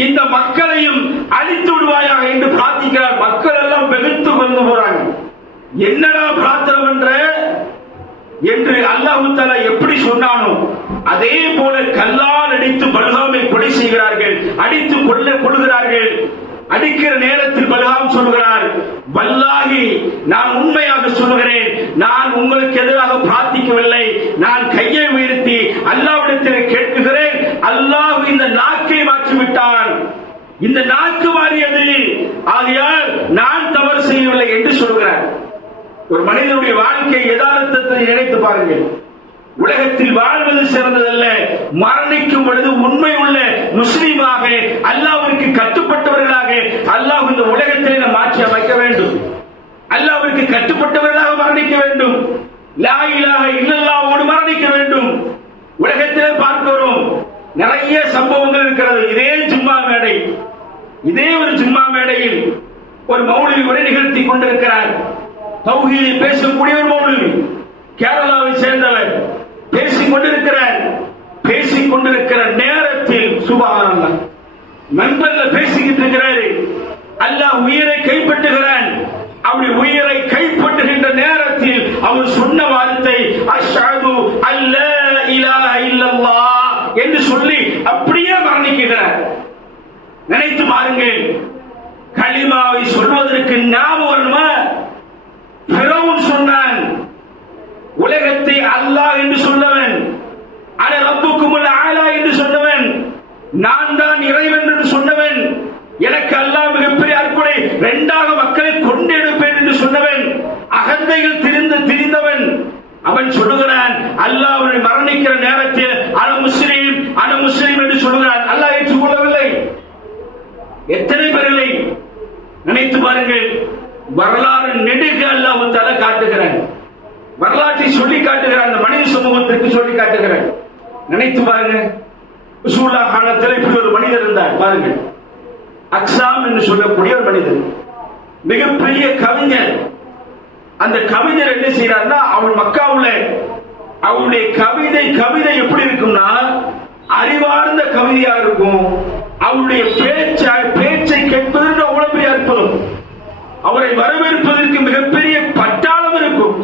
இந்த மக்களையும் அழித்து விடுவாயாக என்று பிரார்த்திக்கிறார். மக்கள் எல்லாம் வெகுத்து வந்து போறாங்க. என்னடா பிரார்த்தனை பண்ற என்று அல்லாஹ் தஆலா எப்படி சொன்னானோ அதே போல கல்லால் அடித்து பல்காமை கொலை செய்கிறார்கள், அடித்து கொள்ளுகிறார்கள். அடிக்கிற நேரத்தில் பல்காம் சொல்கிறார், வல்லாஹி, நான் உண்மையாக சொல்கிறேன், நான் உங்களுக்கு எதிராக பிரார்த்திக்கவில்லை, நான் கையை உயர்த்தி அல்லாஹ்விடத்தில் கேட்கிறேன். அல்லாஹ் இந்த நாக்கை மாற்றிவிட்டான், இந்த நாக்கு மாறியது, ஆகையால் நான் தவறு செய்யவில்லை என்று சொல்கிறார். ஒரு மனிதனுடைய வாழ்க்கை யதார்த்தத்தை நினைத்து பாருங்கள். உலகத்தில் வாழ்வது சிறந்ததல்ல, மரணிக்கும் பொழுது உண்மை உள்ள முஸ்லீமாக, அல்லாஹ்விற்கு கட்டுப்பட்டவர்களாக அல்லாஹ் இந்த உலகத்திலே மாற்றி அமைக்க வேண்டும். அல்லாஹ்விற்கு கட்டுப்பட்டவர்களாக மரணிக்க வேண்டும். லா இலாஹ இல்லல்லாஹ்வோடு மரணிக்க வேண்டும். உலகத்திலே பார்க்கிறோம், நிறைய சம்பவங்கள் இருக்கிறது. இதே ஜும்மா மேடை, இதே ஒரு ஜும்மா மேடையில் ஒரு மௌலவி உரை நிகழ்த்தி கொண்டிருக்கிறார். தௌஹீதை பேசக்கூடிய ஒரு மௌலவி, கேரளாவை சேர்ந்தவர், பேசிக் கொண்டிருக்கிற நேரத்தில் சுப்ஹானல்லாஹ் மெம்பர்ல பேசிக்கிட்டு இருக்கிறாரு. அல்லாஹ் உயிரை கைப்பற்றுகிறான். அப்படி உயிரை கைப்பற்றுகின்ற நேரத்தில் அவர் சொன்ன வார்த்தை அஷ்ஹது அல்லா இலாஹ இல்லல்லாஹ் என்று சொல்லி அப்படியே மரணிக்கிறார். நினைத்து பாருங்கள், கலிமாவை சொல்வதற்கு ஞாபகம் வரணுமா? ஃபிரௌன் சொன்னான், உலகத்தை அல்லாஹ் என்று சொன்னவன், அன ரப்புக்குமுல் ஆலா என்று சொன்னவன், நான் தான் இறைவன் என்று சொன்னவன், எனக்கு அல்லாஹ் மிகப்பெரிய அற்புதத்தை, இரண்டாக மக்களை கொண்டெடுப்பேன் என்று சொன்னவன், அகந்தையில் திரிந்தவன். அவன் சொல்லுகிறான், அல்லாஹ் அவனை மரணிக்கிற நேரத்தில் அன முஸ்லீம் என்று சொல்லுகிறான். அல்லாஹ் ஏற்றுக்கொள்ளவில்லை. எத்தனை பேர்களை நினைத்து பாருங்கள். வரலாறு நெடுக அல்லாஹ் தஆலா காட்டுகிறான், வரலாற்றை சொல்லி காட்டுகிறான், அந்த மனித சமூகத்திற்கு சொல்லி காட்டுகிறான். நினைத்து பாருங்க, ரசூலுல்லாஹ் காலத்தில் இப்படி ஒரு மனிதர் இருந்தார் பாருங்க. அக்ஸாம் என்று சொல்லக்கூடிய ஒரு மனிதர், மிகப்பெரிய கவிஞர். அந்த கவிஞர் என்ன செய்யறாருன்னா, அவள் மக்காவுல அவருடைய கவிதை எப்படி இருக்கும்னா, அறிவார்ந்த கவிதையா இருக்கும். அவருடைய பேச்சை கேட்பதற்கு அவ்வளவு பெரிய அற்புதம். அவரை வரவேற்பதற்கு மிகப்பெரிய பட்டாளம் இருக்கும்.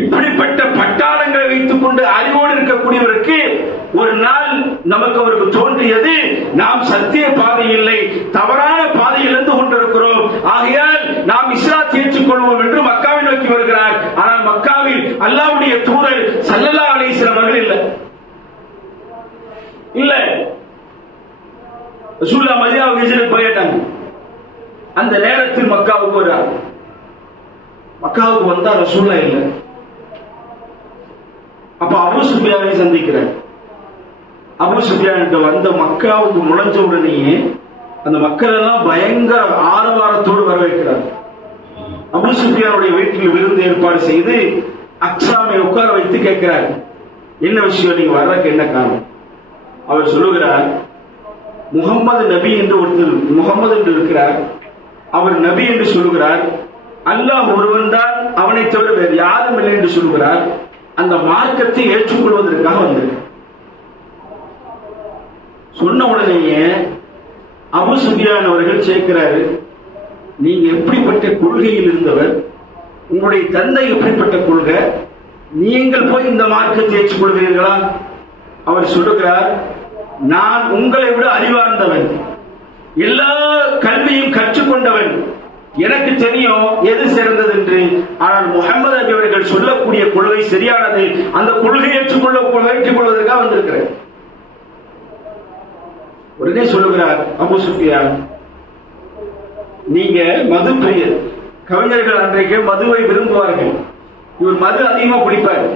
இப்படிப்பட்ட பட்டாளங்களை வைத்துக் கொண்டு அறிவோடு இருக்கக்கூடியவருக்கு ஒரு நாள் நமக்கு அவருக்கு தோன்றியது, நாம் சத்திய பாதை இல்லை, தவறான பாதையில் இருந்து கொண்டிருக்கிறோம், ஆகையால் நாம் இஸ்லாத்தை ஏற்றுக்கொள்வோம் என்று மக்காவை நோக்கி வருகிறார். ஆனால் மக்காவில் அல்லாஹ்வுடைய தூதர் ஸல்லல்லாஹு அலைஹி வஸல்லம் அவர்கள் இல்ல. ரசூலுல்லாஹ் மதீனாவுக்கு ஹிஜ்ரத் போயிட்டாங்க. அந்த நேரத்தில் மக்காவுக்கு வந்தார். மக்காவுக்கு வந்தா ரசூலுல்லாஹ் இல்ல. அப்ப அபூ சுஃபியானை சந்திக்கிறார். அபூ சுஃபியான் வந்த மக்காவுக்கு நுழைஞ்ச உடனேயே அந்த மக்கள் எல்லாம் பயங்கர ஆரவாரத்தோடு வரவேற்கிறார். அபூ சுஃபியானுடைய வீட்டில் விருந்து ஏற்பாடு செய்து அக்ஸாமை உட்கார வைத்து கேட்கிறார், என்ன விஷயம், நீங்க வர்றதுக்கு என்ன காரணம்? அவர் சொல்லுகிறார், முகமது நபி என்று ஒருத்தர் முகமது என்று இருக்கிறார், அவர் நபி என்று சொல்லுகிறார், அல்லாஹ் ஒருவன் தான், அவனை தவிர வேறு யாரும் இல்லை என்று சொல்லுகிறார். அந்த மார்க்கத்தை ஏற்றுக்கொள்வதற்காக வந்திருக்கிறார். சொன்ன உடனேயே அபூ சுஃபியான் அவர்கள் சேர்க்கிறாரு, நீங்க எப்படிப்பட்ட கொள்கையில் இருந்தவர், உங்களுடைய தந்தை எப்படிப்பட்ட கொள்கை, நீங்கள் போய் இந்த மார்க்கத்தை ஏற்றுக்கொள்கிறீர்களா? அவர் சொல்லுகிறார், நான் உங்களை விட அறிவார்ந்தவன், எல்லா கல்வியும் கற்றுக்கொண்டவன், எனக்கு தெரியும் எது சிறந்தது என்று. ஆனால் முஹம்மது நபி அவர்கள் சொல்லக்கூடிய கொள்கை சரியானது, அந்த கொள்கையை ஏற்றுக்கொள்வதற்காக வந்திருக்கிறேன். உடனே சொல்லுகிறார் அபூ சுஃபியான், நீங்க மது பிரியர், கவிஞர்கள் அன்றைக்கு மதுவை விரும்புவார்கள், இவர் மது அதிகமா குடிப்பார்.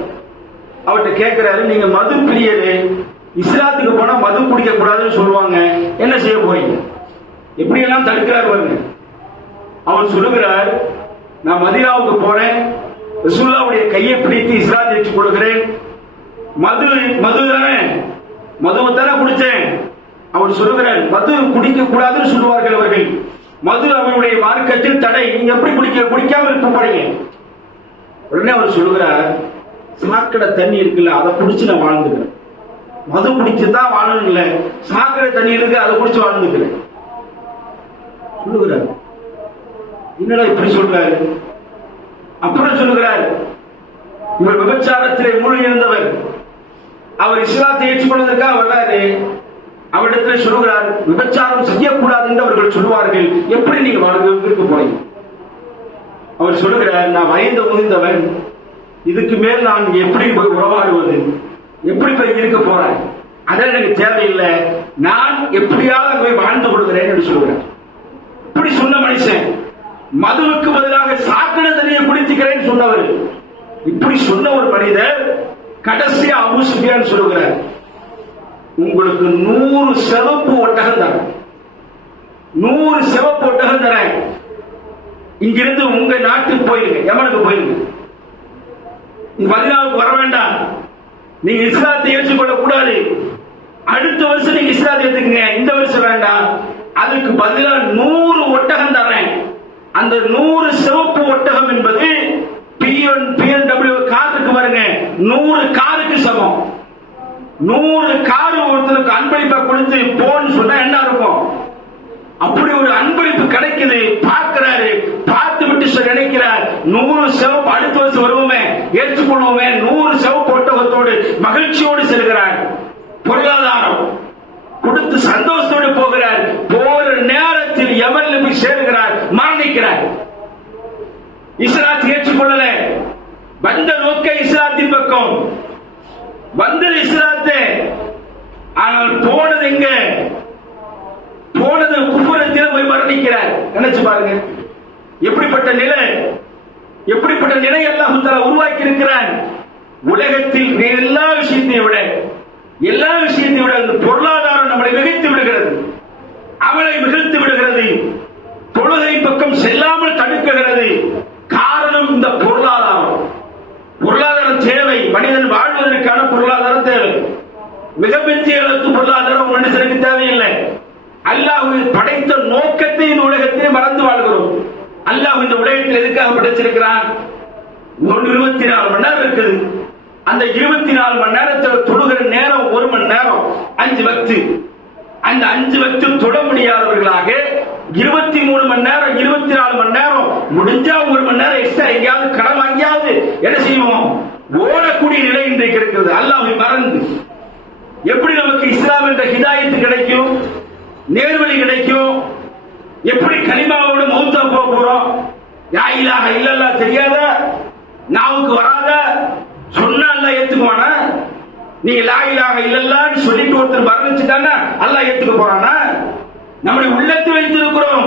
அவர்கிட்ட கேட்கிறாரு, நீங்க மது பிரியரு, இஸ்லாத்துக்கு போனா மது குடிக்க கூடாதுன்னு சொல்லுவாங்க, என்ன செய்ய போறீங்க? எப்படி எல்லாம் தடுக்கிறார் பாருங்க. அவர் சொல்லுகிறார், நான் மதீனாவுக்கு போறேன், ரசூலுல்லாஹ்வுடைய கையை பிடித்து இஸ்லாத்தை ஏற்றுக் கொள்கிறேன், மது தானே, மதுவை தானே குடிச்சேன். அவர் சொல்லுகிறார், மது குடிக்க கூடாதுன்னு சொல்லுவார்கள் அவர்கள், மது அவருடைய மார்க்கத்தில் தடை, நீங்க எப்படி குடிக்காம இருக்க போறீங்க? உடனே அவர் சொல்லுகிறார், சாக்கடை தண்ணி இருக்குல்ல, அதை குடிச்சு நான் வாழ்ந்துக்கிறேன், மது குடிச்சுதான் வாழணும் இல்ல, சாக்கடை தண்ணி இருக்கு, அதை குடிச்சு வாழ்ந்துக்கிறேன் சொல்லுகிறார். என்னடா இப்படி சொல்றாரு? அப்புறம் சொல்லுகிறார், இவர் விபச்சாரத்திலே மூழ்கி இருந்தவர், அவர் இஸ்லாத்தை ஏற்றுக்கொள்வதற்காக வர்றாரு. அவரிடத்தில் சொல்லுகிறார், விபச்சாரம் செய்யக்கூடாது என்று அவர்கள் சொல்லுவார்கள், எப்படி நீங்க இருக்க போறீங்க? அவர் சொல்லுகிறார், நான் வயது முதிர்ந்தவன், இதுக்கு மேல் நான் எப்படி போய் உறவாடுவது, எப்படி போய் இருக்க போறேன், அதெல்லாம் எனக்கு தேவையில்லை, நான் எப்படியாவது போய் வாழ்ந்து கொள்கிறேன் என்று சொல்லுகிறார். இப்படி சொன்ன மனுஷன் மதுவுக்கு பதிலாக சாக்கடை தண்ணியை குடித்துக்கிறேன் சொன்னவர், இப்படி சொன்ன ஒரு மனிதர் கடைசியா அபூ சுஃபியான் சொல்லுகிறார், உங்களுக்கு 100 சிவப்பு ஒட்டகம் தரேன், 100 சிவப்பு ஒட்டகம் தரேன், இங்கிருந்து உங்க நாட்டுக்கு போயிருங்க, யமனுக்கு போயிருங்க, மதீனாவுக்கு வர வேண்டாம், நீங்க இஸ்லாத்தை ஏற்றுக்கொள்ள கூடாது, அடுத்த வருஷம் நீங்க இஸ்லாத்தை ஏத்துக்குங்க, இந்த வருஷம் வேண்டாம், அதுக்கு பதிலாக 100 ஒட்டகம் தரேன். அந்த 100 சிவப்பு ஒட்டகம் என்பது BMW காருக்கு பாருங்க, 100 காருக்கு சமம். 100 காரு ஒருத்தருக்கு அன்பளிப்பா கொடுத்து போன்னு சொன்னா என்ன இருக்கும்? அப்படி ஒரு அன்பளிப்பு கிடைக்குது. பார்க்கிறாரு, பார்த்து விட்டு நினைக்கிறார், 100 சிவப்பு அடுத்த வருஷம் வருவோமே, ஏற்றுக்கொள்வோமே, 100 சிவப்பு ஒட்டகத்தோடு மகிழ்ச்சியோடு செல்கிறார். பொருளாதாரம் கொடுத்து சந்தோஷத்தோடு போகிறார். போற நேரத்தில் யமன்ல போய் சேருகிறார், மரணிக்கிறார். இஸ்லாத்தை ஏற்றுக்கொள்ளல, வந்த நோக்க இஸ்லாத்தின் பக்கம் வந்தது இஸ்லாத்தை, ஆனால் போனது எங்க? போனது குஃபரத்தில் போய் மரணிக்கிறார். நினைச்சு பாருங்க, எப்படிப்பட்ட நிலை, எப்படிப்பட்ட நிலை அல்லாஹ் தஆலா உருவாக்கி இருக்கிறான். உலகத்தில் எல்லா விஷயத்தையும் விட இந்த பொருளாதாரம் நம்மளை மிகைத்து விடுகிறது, அவளை மிகைத்து விடுகிறது, தொழுகை பக்கம் செல்லாமல் தடுக்குகிறது. காரணம் இந்த பொருளாதாரம். பொருளாதாரம் தேவை, மனிதன் வாழ்வதற்கான பொருளாதாரம் தேவை. மிகப்பெரிய அளவுக்கு பொருளாதாரம் மனுஷனுக்கு தேவையில்லை. அல்லாஹ் படைத்த நோக்கத்தை இந்த உலகத்தை மறந்து வாழ்கிறோம். அல்லாஹ் இந்த உலகத்தில் எதுக்காக படைச்சிருக்கிறான்? 24 மணி நேரம் இருக்குது. அந்த 24 மணி நேரத்தில் தொழுகிற நேரம் 1 மணி நேரம், 5 வக்து. அந்த 5 வக்து தொழ முடியாதவர்களாக 23 மணி நேரம், 24 மணி நேரம், முடிஞ்சா 1 மணி நேரம் எக்ஸ்ட்ரா எங்கேயாவது கடன் வாங்கியாவது என்ன செய்வோம்? ஓடக்கூடிய நிலை இன்றைக்கு இருக்கிறது. அல்லாஹ்வை மறந்து எப்படி நமக்கு இஸ்லாம் என்ற ஹிதாயத்து கிடைக்கும், நேர்வழி கிடைக்கும்? எப்படி கலிமாவோட மௌத்தா போக போறோம்? லா இலாஹ இல்லல்லாஹ் தெரியாத, நாவுக்கு வராத, சொன்னா அல்லாஹ் ஏத்துக்குவானா? நீங்க லா இலாஹ இல்லல்லாஹ்னு சொல்லிட்டு ஒருத்தர் மரணிச்சுட்டானா அல்லாஹ் ஏத்துக்க போறானா? நம்முடைய உள்ளத்தில் வைத்திருக்கிறோம்,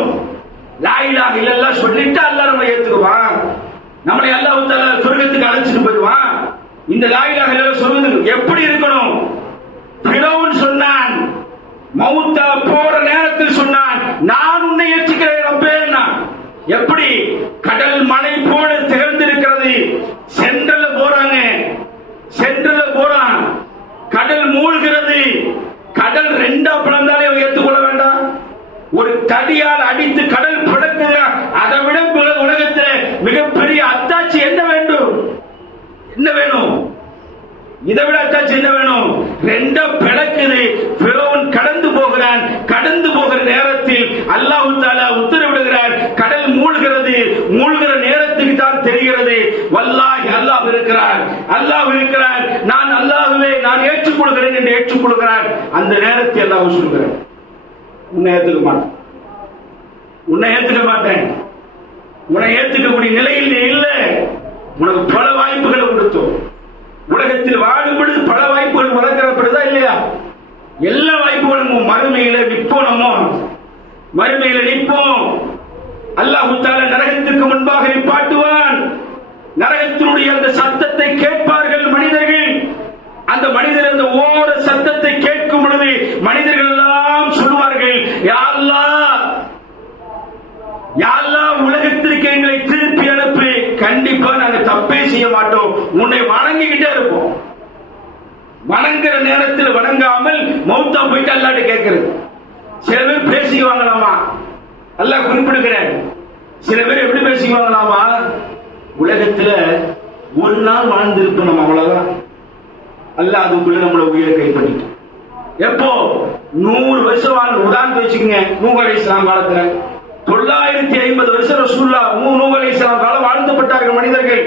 லா இலாஹ இல்லல்லாஹ் சொல்லிட்டு அல்லாஹ் நம்மை ஏத்துக்குவான், நம்மளை அல்லாஹ் தஆலா சொர்க்கத்துக்கு அழைச்சிட்டு போயிடுவான். இந்த லா இலாஹ இல்லல்லாஹ் சொல்வது எப்படி இருக்கணும்? ஃபிரௌன் சொன்னான், மௌத்தா போற நேரத்தில் சொன்னான், நான் உன்னை ஏற்றுக்கிறேன் ரப்பே. எப்படி? கடல் மலை போல திகழ்ந்திருக்கிறது. சென்ட்ரல்ல போறாங்க, சென்ட்ரல்ல போறான், கடல் மூழ்கிறது. கடல் ரெண்டா பிளந்தாலே ஏற்றுக்கொள்ள வேண்டாம்? ஒரு தடியால் அடித்து கடல் பிளக்குது. அதை விட உலகத்தில் மிகப்பெரிய அத்தாட்சி என்ன வேண்டும்? என்ன வேணும்? இதை விட அத்தாட்சி என்ன வேணும்? ரெண்டா பிளக்குது. ஃபிரௌன் கடந்து போகிறான். கடந்து போகிற நேரத்தில் அல்லாஹ் தஆலா உத்தரவிடுகிறார், கடல் மூழ்கிறது. மூழ்கிற நேரத்துக்கு தான் தெரிகிறது, வல்லாஹி அல்லாஹ் இருக்கிறார், அல்லாஹ் இருக்கிறார், நான் அல்லாஹ்வே நான் ஏற்றுக்கொள்கிறேன் என்று ஏற்றுக்கொள்கிறார். அந்த நேரத்தில் அல்லாஹ் சொல்கிறார், உன்னை ஏத்துக்க மாட்டேன், உன்னை ஏத்துக்க மாட்டேன், உன்னை ஏத்துக்கக்கூடிய நிலையில் இல்லை. உனக்கு பல வாய்ப்புகளை கொடுத்தோம். உலகத்தில் வாழும் பொழுது பல வாய்ப்புகள் வழங்கப்படுதா இல்லையா? எல்லா வாய்ப்புகளும் மறுமையில நிற்போம். நம்ம மறுமையில நிற்போம். அல்லாஹ் தஆலா நரகத்திற்கு முன்பாக நிப்பாட்டுவான். நரகத்தினுடைய அந்த சத்தத்தை கேட்பார்கள் மனிதர்கள். அந்த மனிதர் அந்த ஓர சத்தத்தை கேட்கும் பொழுது மனிதர்கள் எல்லாம் சொல்வார்கள், யா அல்லாஹ், யா அல்லாஹ், உலகத்திற்கு எங்களை திருப்பி அனுப்பு. கண்டிப்பா நாங்க தப்பே செய்ய மாட்டோம், உன்னை வணங்கிக்கிட்டே இருப்போம். வணங்குற நேரத்தில் வணங்காமல் மௌத்தா போயிட்டு அல்லாஹ்ட்ட கேட்கிறது. சில பேர் பேசிக்குவாங்களாமா, அல்லாஹ் குறிப்பிடுகிறேன். சில பேர் எப்படி பேசிக்குவாங்களாமா, உலகத்துல ஒரு நாள் வாழ்ந்திருப்போம் நம்ம, அவ்வளவுதான். அல்லாஹ் அதுக்குள்ள நம்மள உயிரை கைப்பற்றிட்டு எப்போ 100 வருஷம் வாழ்ந்து உதாரணம் வச்சுக்கோங்க. நூஹ் அலைஹிஸ்ஸலாம் காலத்துல 950 வருஷம் ரசூலுல்லாஹ் நூஹ் அலைஹிஸ்ஸலாம் காலம் வாழ்த்தப்பட்டார்கள் மனிதர்கள்.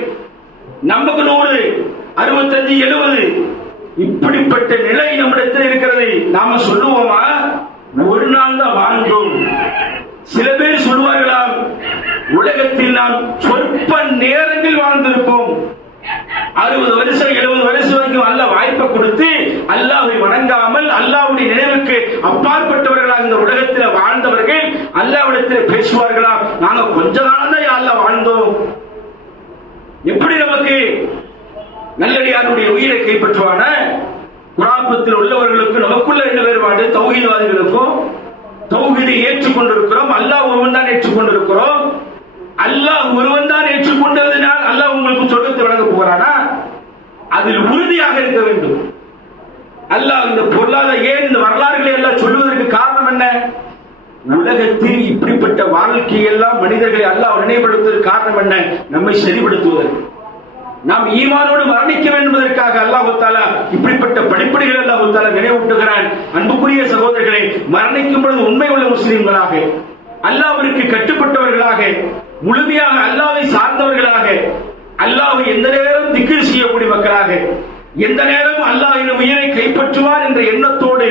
நமக்கு 100, 65, 70 இப்படிப்பட்ட நிலை நம்மிடத்தில் இருக்கிறது. நாம சொல்லுவோமா, ஒரு நாள் தான் வாழ்ந்தோம். சில பேர் சொல்வார்களாம், உலகத்தில் நாம் சொற்ப நேரங்கள் வாழ்ந்திருப்போம். 60 வருஷம் 70 வருஷம் வரைக்கும் அல்லாஹ் வாய்ப்பை கொடுத்து அல்லாஹ்வை வணங்காமல் அல்லாஹ்வுடைய நினைவுக்கு அப்பாற்பட்டவர்களாக இந்த உலகத்தில் வாழ்ந்தவர்கள் அல்லாஹ்விடத்தில் பேசுவார்களா, நாங்க கொஞ்ச காலம் தான் அல்லாஹ் வாழ்ந்தோம். எப்படி நமக்கு நல்லடியாருடைய உயிரை கைப்பற்றுவான? குராபத்தில் உள்ளவர்களுக்கு நமக்குள்ள என்ன வேறுபாடு? தௌஹீத்வாதிகளுக்கும் தௌஹீதை ஏற்றுக்கொண்டிருக்கிறோம், அல்லாஹ் ஒருவன் தான் ஏற்றுக்கொண்டிருக்கிறோம். அல்லாஹ் ஒருவன் தான் ஏற்றுக்கொண்டதினால் அல்லாஹ் உங்களுக்கு சொர்க்கத்தை வழங்க போகிறானா? அதில் உறுதியாக இருக்க வேண்டும். அல்லாஹ் இந்த பொருளாதார ஏன் இந்த வரலாறுகளை எல்லாம் சொல்லுவதற்கு காரணம் என்ன? உலகத்தில் இப்படிப்பட்ட வாழ்க்கையெல்லாம் மனிதர்களை அல்லாஹ் நினைவுபடுத்துவதற்கு காரணம் என்ன? நம்மை சரிபடுத்துவதற்கு, நாம் ஈமானோடு மரணிக்க வேண்டும் என்பதற்காக அல்லாஹ் தஆலா இப்படிப்பட்ட படிப்படிகள் அல்லாஹ் தஆலா நினைவூட்டுகிறான். அன்புக்குரிய சகோதரர்களே, மரணிக்கும் பொழுது உண்மை உள்ள முஸ்லிம்களாக, அல்லாஹ்விற்கு கட்டுப்பட்டவர்களாக, முழுமையாக அல்லாஹ்வை சார்ந்தவர்களாக, அல்லாஹ்வை எந்த நேரம் திக்ர் செய்யக்கூடிய மக்களாக, எந்த நேரம் அல்லாஹ் என் உயிரை கைப்பற்றுவார் என்ற எண்ணத்தோடு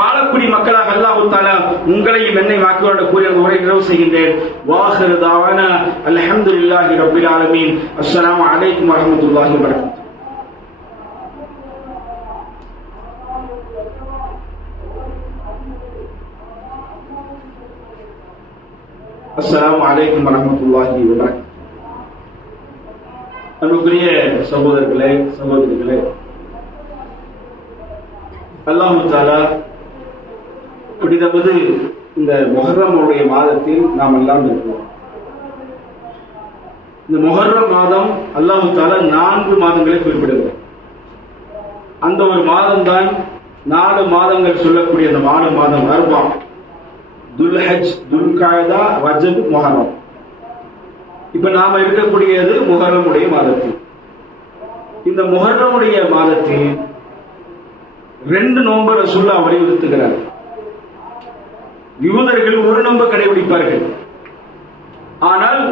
வாழக்கூடிய மக்களாக அல்லாஹ் தஆலா உங்களையும் என்னை வாக்குவாட கூறி அந்த உரை நிறைவு செய்கின்றேன். வாஹிரு தாவானா அல்ஹம்துலில்லாஹி ரப்பில் ஆலமீன். அஸ்ஸலாமு அலைக்கும் வரஹ்மத்துல்லாஹி வபரகாத்துஹு. அஸ்ஸலாமு அலைக்கும் வரஹ்மத்துல்லாஹி வபரகாத்துஹு. அன்புக்குரிய சகோதரர்களே, சகோதரிகளே, அல்லாஹ் தஆலா புனிதமிகு இந்த முஹர்ரமுடைய மாதத்தில் நாம் எல்லாம் இருக்கிறோம். இந்த முஹர்ரம் மாதம் அல்லாஹ் தஆலா 4 மாதங்களை குறிப்பிடுகிறார். அந்த ஒரு மாதம் தான் 4 மாதங்கள் சொல்லக்கூடிய அந்த 4 மாதம் அர்பா, துல்ஹஜ், துல்காய்தா, ரஜப், முஹர்ரம். இப்ப நாம இருக்கக்கூடியது முஹர்ரமுடைய மாதத்தில். இந்த முஹர்ரமுடைய மாதத்தில் 2 நோன்பு ரசூலுல்லாஹ் வலியுறுத்துகிறார். யூதர்கள் ஒரு நோன்பு கடைபிடிப்பார்கள். ஆனால்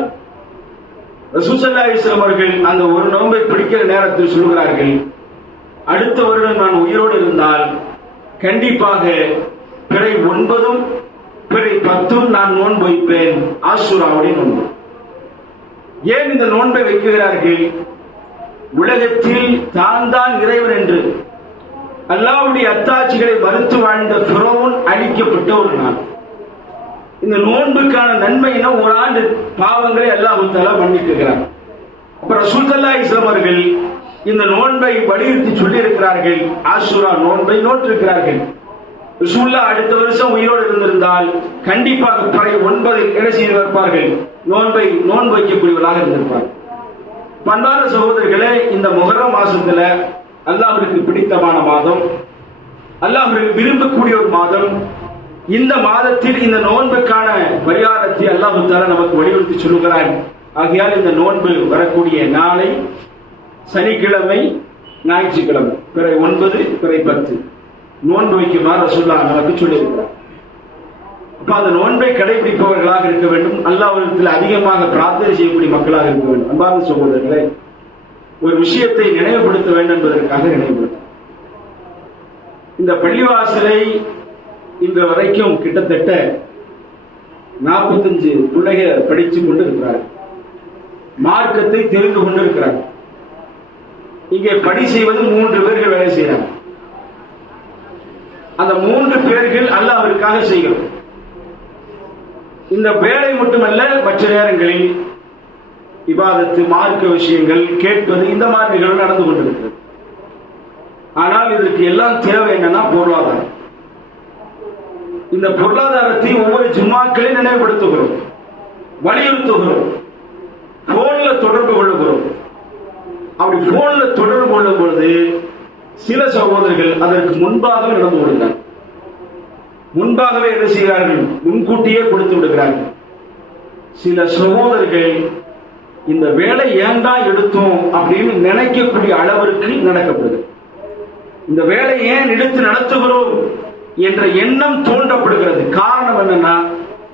ரசூல் ஸல்லல்லாஹு அலைஹி வஸல்லம் அவர்கள் அந்த ஒரு நோன்பை பிடிக்கிற நேரத்தில் சொல்கிறார்கள், அடுத்த வருடம் நான் உயிரோடு இருந்தால் கண்டிப்பாக பிறை 9ம் பிறை 10ம் நான் நோன்பு வைப்பேன், ஆஷூராவுடைய நோன்பு. ஏன் இந்த நோன்பை வைக்கிறார்கள்? உலகத்தில் தான் இறைவன் என்று அல்லாஹ்வுடைய அத்தாட்சிகளை மறுத்து வாழ்ந்த ஃபிரௌன் அழிக்கப்பட்ட ஒரு நாள். இந்த நோன்புக்கான நன்மை என்ன? ஒரு ஆண்டு பாவங்களை அல்லாஹ் தஆலா மன்னிக்கிறார். அப்ப ரசூல் ஸல்லல்லாஹு அலைஹி வஸல்லம் அவர்கள் இந்த நோன்பை வலியுறுத்தி சொல்லி இருக்கிறார்கள். ஆஷுரா நோன்பை நோற்றிருக்கிறார்கள். ரசூலுல்லாஹ் அடுத்த வருஷம் உயிரோடு இருந்திருந்தால் கண்டிப்பாக பறை 9 என்ன செய்திருப்பார்கள்? நோன்பு வைக்கக்கூடியவர்களாக இருந்திருப்பார்கள். பண்பான சகோதரர்களே, இந்த முஹர்ரம் மாசத்துல அல்லாஹ்விற்கு பிடித்தமான மாதம், அல்லாஹ் விரும்பக்கூடிய ஒரு மாதம். இந்த மாதத்தில் இந்த நோன்புக்கான பரிகாரத்தை அல்லாஹ் தஆலா நமக்கு வலியுறுத்தி சொல்லுகிறார். ஆகையால் இந்த நோன்பு வரக்கூடிய நாளை சனிக்கிழமை, ஞாயிற்றுக்கிழமை பிறை 9 பிறை 10 நோன்பு வைக்குமாறு ரசூலுல்லாஹ் நமக்கு சொல்லியிருக்கிறார். அப்ப அந்த நோன்பை கடைபிடிப்பவர்களாக இருக்க வேண்டும். அல்லாஹ்விடத்தில் அதிகமாக பிரார்த்தனை செய்யக்கூடிய மக்களாக இருக்க வேண்டும். அன்பார்ந்த சகோதரர்களே, ஒரு விஷயத்தை நினைவுபடுத்த வேண்டும் என்பதற்காக நினைவுபடுத்த இந்த பள்ளிவாசலை இன்று வரைக்கும் கிட்டத்தட்ட 45 பிள்ளைகள் படித்துக் கொண்டு இருக்கிறார்கள். மார்க்கத்தை தெரிந்து கொண்டு இருக்கிறார்கள். இங்கே பணி செய்வது 3 பேர்கள் வேலை செய்கிறாங்க. அந்த 3 பேர்கள் அல்லாஹ்விற்காக செய்கிறோம். இந்த வேலை மட்டுமல்ல, மற்ற நேரங்களில் இபாதத்து, மார்க்க விஷயங்கள் கேட்பது, இந்த மாதிரி நிகழ்வு நடந்து கொண்டிருக்கிறது. ஆனால் இதற்கு எல்லாம் தேவை என்னன்னா பொருளாதாரம். இந்த பொருளாதாரத்தை ஒவ்வொரு ஜும்மாக்களையும் நினைவுபடுத்துகிறோம், வலியுறுத்துகிறோம், போன்ல தொடர்பு கொள்ளுகிறோம். அப்படி போன்ல தொடர்பு கொள்ளும் பொழுது சில சகோதரர்கள் அதற்கு முன்பாகவே நடந்து கொள்கிறார்கள். முன்பாகவே என்ன செய்கிறார்கள்? முன்கூட்டியே கொடுத்து விடுகிறார்கள். சில சகோதரர்கள் இந்த வேலை ஏண்டா எடுத்தோம் அப்படின்னு நினைக்கக்கூடிய அளவிற்கு நடக்கப்படுது. இந்த வேலை ஏன் எடுத்து நடத்துகிறோம் என்ற எண்ணம் தோன்றப்படுகிறது. காரணம் என்னன்னா,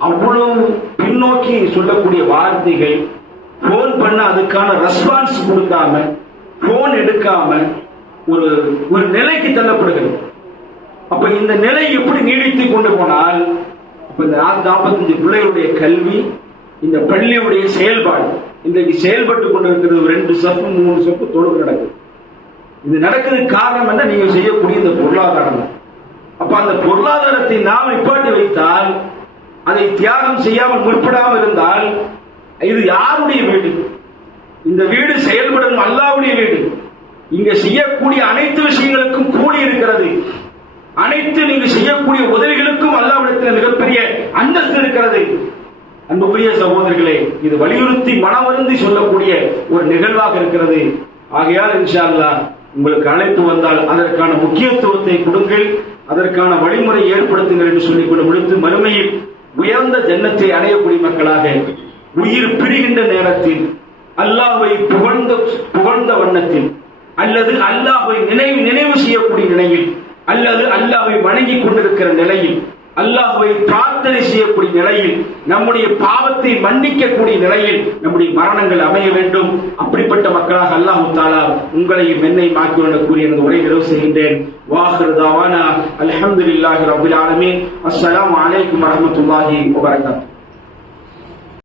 அவ்வளவு பின்னோக்கி சொல்லக்கூடிய வார்த்தைகள், போன் பண்ண அதுக்கான ரெஸ்பான்ஸ் கொடுக்காம, போன் எடுக்காம ஒரு நிலைக்கு தள்ளப்படுகிறது. அப்ப இந்த நிலை எப்படி நீடித்து கொண்டு போனால், இந்த 45 பிள்ளைகளுடைய கல்வி, இந்த பள்ளியுடைய செயல்பாடு இன்றைக்கு செயல்பட்டு கொண்டிருக்கிறது. 2 சப்பு 3 சப்பு தொழுகை நடக்குது. இது நடக்கிறதுக்கு காரணம் என்ன? நீங்க செய்யக்கூடிய இந்த பொருளாதாரம். அப்ப அந்த பொருளாதாரத்தை நாம் நிப்பாட்டி வைத்தால், அதை தியாகம் செய்யாமல் முற்படாமல் இருந்தால், இது யாருடைய வீடு? இந்த வீடு செயல்படும் அல்லாஹ்வுடைய வீடு. இங்க செய்யக்கூடிய அனைத்து விஷயங்களுக்கும் கூலி இருக்கிறது. அனைத்து நீங்க செய்யக்கூடிய உதவிகளுக்கும் அல்லாஹ்விடத்தில் மிகப்பெரிய அந்தஸ்து இருக்கிறது. அன்புக்குரிய சகோதரர்களே, இது வலியுறுத்தி மனவருந்தி சொல்லக்கூடிய ஒரு நிகழ்வாக இருக்கிறது. ஆகையால் இன்ஷா அல்லாஹ் உங்களுக்கு அழைப்பு வந்தால் அதற்கான முக்கியத்துவத்தை கொடுங்கள், அதற்கான வழிமுறை ஏற்படுத்துங்கள் என்று சொல்லிக்கொண்டு முடித்து, மறுமையில் உயர்ந்த ஜன்னத்தை அடையக்கூடிய மக்களாக உயிர் பிரிகின்ற நேரத்தில் அல்லாஹ்வை புகழ்ந்த வண்ணத்தில், அல்லது அல்லாஹ்வை நினைவு செய்யக்கூடிய நிலையில், அல்லது அல்லாஹ்வை வணங்கி கொண்டிருக்கிற நிலையில், அல்லாஹ்வை பிரார்த்தனை செய்யக்கூடிய நிலையில், நம்முடைய பாவத்தை மன்னிக்கக்கூடிய நிலையில் நம்முடைய மரணங்கள் அமைய வேண்டும். அப்படிப்பட்ட மக்களாக அல்லாஹ் தஆலா உங்களையும் என்னையும் ஆக்கிவிட கூறிய எனது உரை நிறைவு செய்கின்றேன். வாஹிரு தாவானா அல்ஹம்துலில்லாஹி ரப்பில் ஆலமீன். அஸ்ஸலாமு அலைக்கும் வரஹ்மத்துல்லாஹி வபரகாத்துஹு.